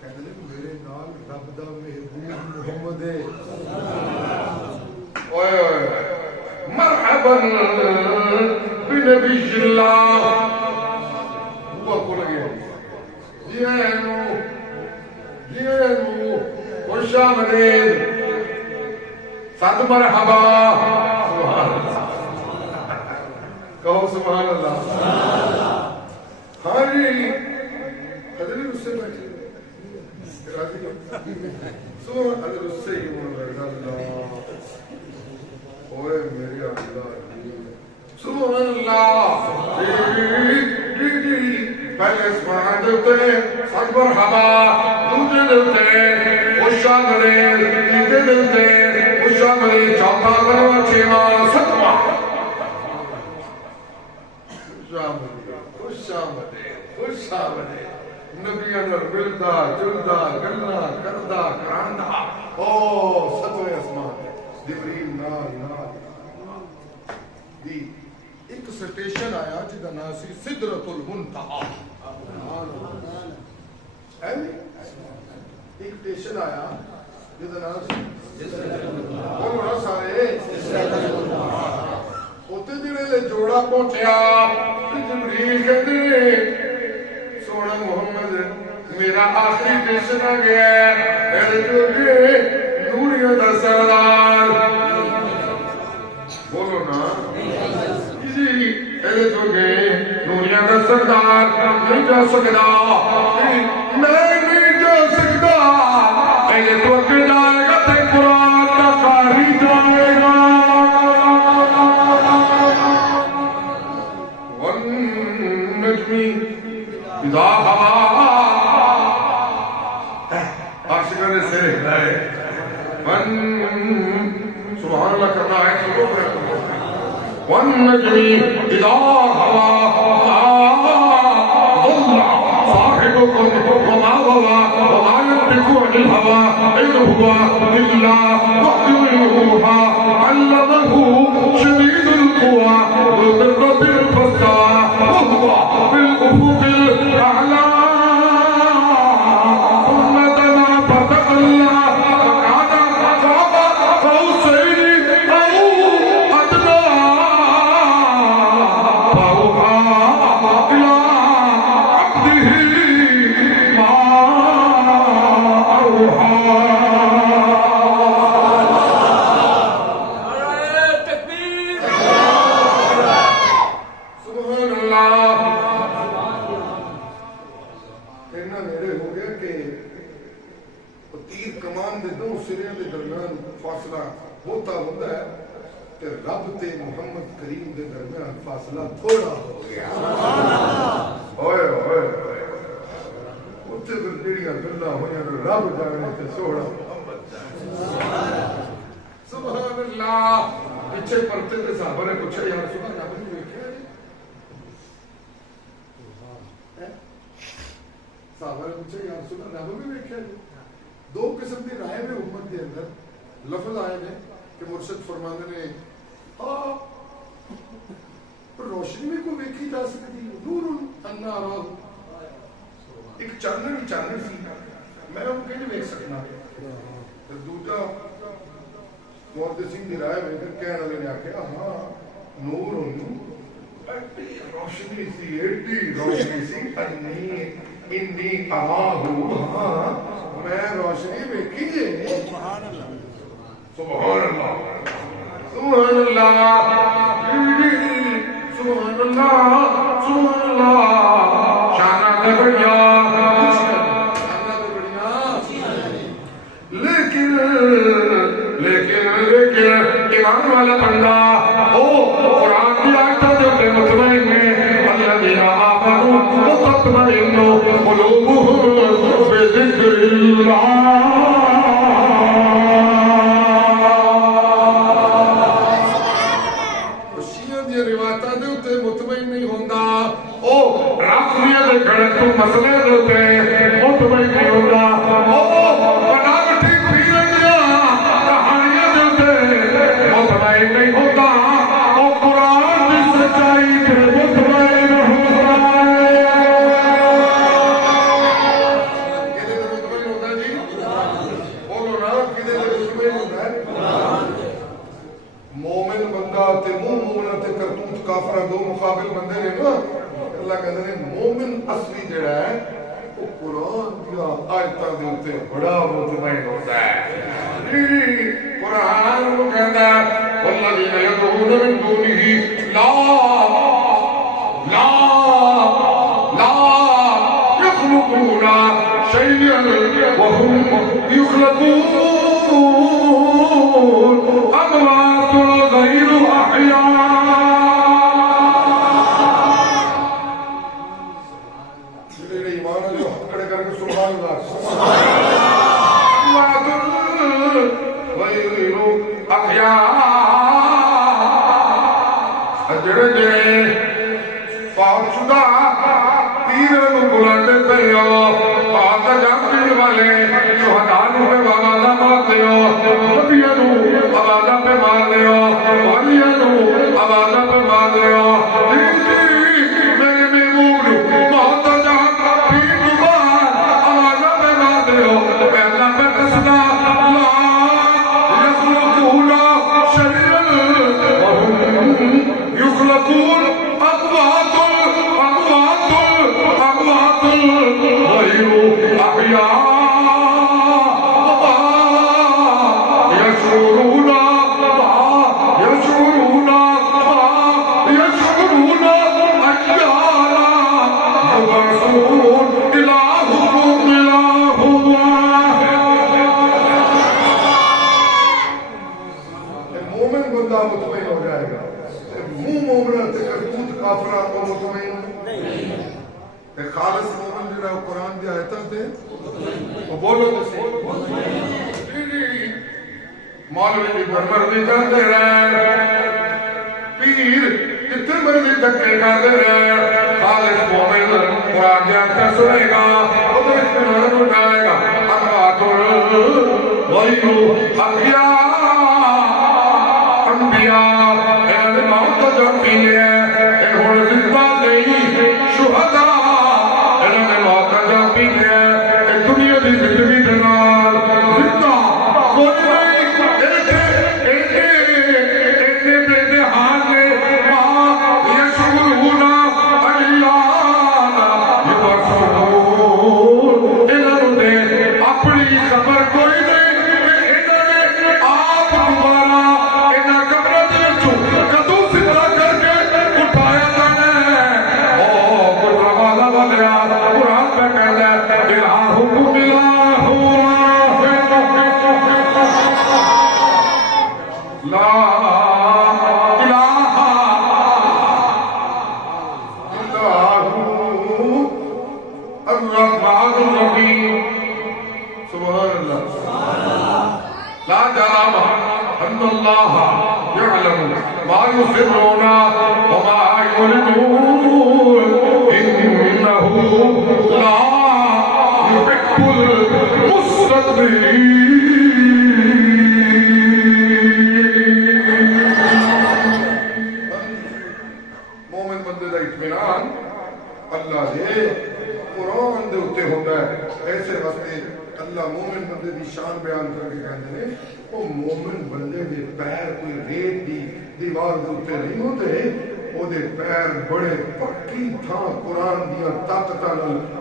کہتے ہیں میرے نال رب دا محبوب محمد ہے اوئے اوئے مرحبا بنبی اللہ ہوا کو لگے جینو خوش آمدید سات مرحبا سبحان اللہ کہو سبحان اللہ ہاں جی حضرت اس سے بیٹھے سبحان حضرت اس سے ہی اللہ اوے میرے اللہ سبحان اللہ پہلے سبحان دیتے سات مرحبا دوجہ دیتے خوش آمدید تیجے دیتے خوش آمدید چوتھا کروا چھواں ستواں خوش آمدید خوش آمدید نبیان ملدا جلدا گلنا کردا کراندا او ستویں اسمان جبریل نال دی ایک سٹیشن آیا جدا نام سی سدرۃ المنتہا ایک سٹیشن آیا جدا نام سی بولو سارے اوتے جڑے جوڑا پہنچیا جبریل کہندے سونا محمد میرا آخری سٹیشن آ گیا ہے نوریہ دا سردار بولو نا جی ایسے جو گئے نوریہ دا سردار نہیں جا سکتا میں نہیں جا سکتا پہلے تو اگر جائے گا تے قرآن کا قاری سبحان اللہ کرنا ہے تو والنجم اذا هوى ضل صاحبكم وما غوى وما ينطق عن الهوى إن هو إلا وحي يوحى علمه شديد القوى ذو مرة فاستوى وهو بالأفق الأعلى ثم دنا فتدلى فكان قاب قوسين أو أدنى فأوحى إلى عبده ما أوحى. سبحان اللہ. اتنا نیڑے ہو گیا کہ تیر کمان دے دو سرے دے درمیان فاصلہ ہوتا ہوتا ہے کہ رب تے محمد کریم دے درمیان فاصلہ تھوڑا ہو گیا. اوئے اوئے اتنے پھر جڑیاں گلاں ہوئیاں رب جانے تے سوڑا محمد جانے. سبحان اللہ. پیچھے پرتے تے صحابہ نے پوچھا یا رسول اللہ رب نے دیکھا ہے؟ صحابہ نے پوچھا یا رسول اللہ رب نے دیکھا ہے؟ دو قسم کی رائے میں امت کے اندر لفظ آئے ہیں کہ مرشد فرمانے نے پر روشنی میں کوئی ویکھی جا سکتی نور انا راہ ایک چانن سی میں ان کے نہیں ویک سکنا. دوجا محدثین دی رائے میں کہنے والے نے آخیا ہاں نور ایڈی روشنی سی انی اراہ ہاں میں روشنی ویکھی ہے. سبحان اللہ سبحان اللہ سبحان اللہ سبحان اللہ. شانہ دے بڑھیا لیکن ایمان والا بندہ او قرآن کی آیتوں دے اوپر مطمئن ہے الذین آمنوا وتطمئن قلوبهم بذکر اللہ. شیعہ دی روایتاں دے اوپر مطمئن نہیں ہوندا او رافضیہ دے گھر تو مسئلے دے اوپر مطمئن نہیں ہوندا او بناوٹی پیرنیاں کہانیاں دے اوپر مطمئن نہیں ہوتا اور قرآن کی سچائی کے مطمئن ہوتا ہے. کدے تے مطمئن ہوتا جی بولو نا کدے تے مطمئن ہوتا ہے. مومن بندہ تے مومن تے کرتوت کافر دو مقابل بندے نے نا. اللہ کہتے ہیں مومن اصلی جڑا ہے وہ قرآن کی آیتاں دے اوپر بڑا مطمئن ہوتا ہے. قرآن کو کہتا ہے والذین یدعون من دونہ لا یخلقون شیئا وهم یخلقون اموات غیر احیاء. میرے ایمان والے ہاتھ کھڑے کر کے سبحان اللہ جڑے جڑے پاک شدہ تیرے کو بلاتے پہ ہو پاک جانتے والے شہدان پہ آوازہ مارتے ہو نبیوں آوازہ پہ مارتے ہو ولیوں آوازہ پہ مارتے ہو. میرے محبوب بہت جان پیر دوبار آوازہ پہ مارتے ہو پہلا پہ قصدہ يخلقون أموات غير أحياء يشعرون أيانا يبعثون. إلهكم إله واحد. مومن بندہ مطمئن ہو جائے گا. مومن کرتوت کافران کو مطمئن نہیں. خالص مومن جو ہے قرآن کی آیتاں تے بولو مولوی جدھر مرضی جاندے رہے، پیر جتنے مرضی دھکے کھاندے رہے، خالص مومن قرآن دے آتا سنے گا، ادھر اطمینان اٹھائے گا۔ اموات غیر احیاء انبیاء اے موت جو پیے اے ہن زندہ نہیں شہداء اے موت جو پیے اے دنیا دی زندگی دے نال زندہ کوئی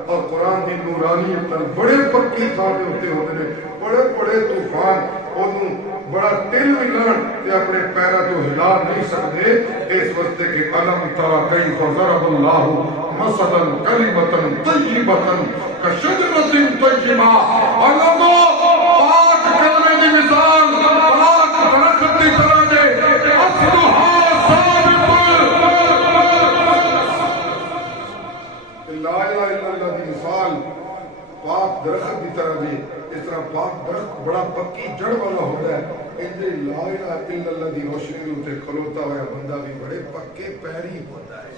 اور قرآن دی نورانیت بڑے پکی تھان دے ہوتے ہوتے ہیں، بڑے بڑے طوفان انہوں بڑا دل بھی لڑن تے اپنے پیرا تو ہلا نہیں سکتے۔ اس وقت کے علم ترى کیف ضرب اللہ مثلا کلمۃ طیبۃ کشجرۃ طیبہ، علمو پاک کلمے دی مثال پاک درخت دی طرح دے اصلھا پاک درخت کی طرح بھی، اس طرح پاک درخت بڑا پکی جڑ والا ہوتا ہے، اندر لا الہ الا اللہ دی روشنی اتنے کھلوتا ہوا بندہ بھی بڑے پکے پیری ہوتا ہے۔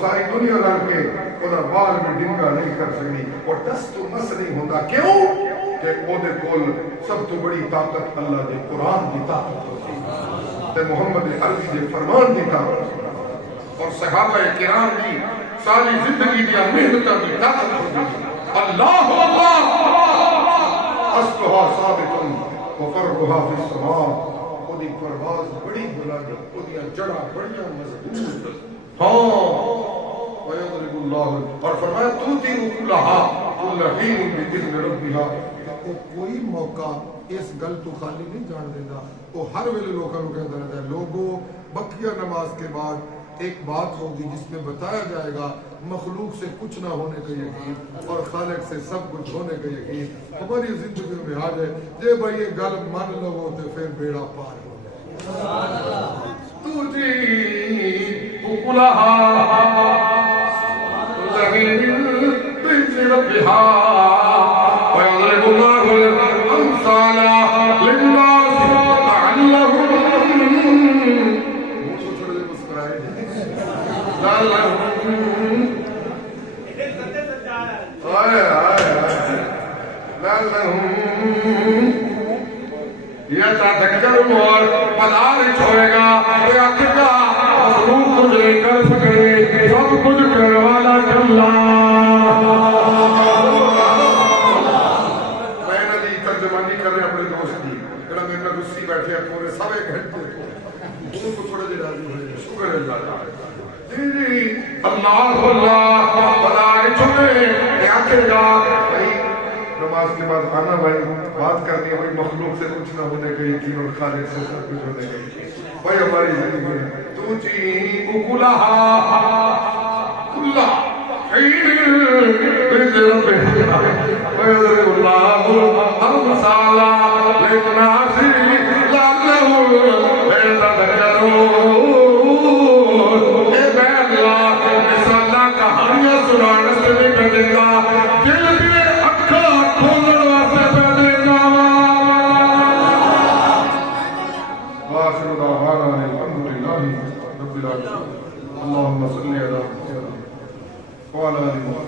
ساری دنیا رل کے انہاں بال میں ڈنگا نہیں کر سکتی، اور دست تو مس نہیں ہوتا، کیوں کہ وہ دے کول سب تو بڑی طاقت اللہ دے قرآن کی طاقت ہوتی ہے تے محمد عربی دے فرمان کی طاقت ہوتی ہے، اور صحابہ کرام کی ساری زندگی دیا محنتاں کی طاقت ہوتی ہے۔ اللہ اللہ اصلھا ثابت وفرعھا فی السماء، وہ دی پرواز بڑی بلند، وہ دی جڑاں بڑی مضبوط، ہاں وَيَضْرِبُ اللَّهُ، اور فرمایا تُؤْتِي أُكُلَهَا كُلَّ حِينٍ بِإِذْنِ رَبِّهَا، وہ کوئی موقع اس گل تو خالی نہیں جان دینا، وہ ہر ویلے لوگوں کو کہتا رہتا ہے لوگوں بقیہ نماز کے بعد ایک بات ہوگی جس میں بتایا جائے گا مخلوق سے کچھ نہ ہونے کا یقین اور خالق سے سب کچھ ہونے کا یقین ہماری زندگی میں آ جائے، جے بھائی یہ گل مان لو تو پھر بیڑا پار ہو جائے۔ تُؤْتِي أُكُلَهَا بِإِذْنِ رَبِّهَا وَيَضْرِبُ اللَّهُ الْأَمْثَالَ لِلنَّاسِ لَعَلَّهُمْ يتذكرون اور مدارج ہوئے گا، وہ آخر گا مخلوق کچھ نہیں کر سکے، سب کچھ کرنے والا اللہ۔ میں نے دی ترجمانی کر رہے اپنے دوست دی، جڑا میرے میں گسی بیٹھے ہیں پورے سوے گھنٹے ان کو تھوڑے دیر راضی ہوئے، شکر اللہ تعالی۔ اللہ اللہ مدارج ہوئے کیا کرے گا بھائی نماز کے بعد آنا، بھائی بات کرنی ہے، بھائی مخلوق سے کچھ نہ ہونے کا یقین اور خالق سے سب کچھ ہونے کا یقین، بھائی ہماری زندگی میں تُؤْتِي أُكُلَهَا كُلَّ حِينٍ بِإِذْنِ رَبِّهَا وَيَضْرِبُ اللَّهُ الْأَمْثَالَ لِلنَّاسِ لَعَلَّهُمْ يَتَذَكَّرُونَ۔ اے میں اللہ مثالہ کہانیاں سنانے سے نہیں کہہ دیتا، دل بھی اکھا کھولن واسطے پہ دینا۔ وآخر دعوانا الحمد لله رب العالمين. اللهم صل على محمد وعلى آل محمد.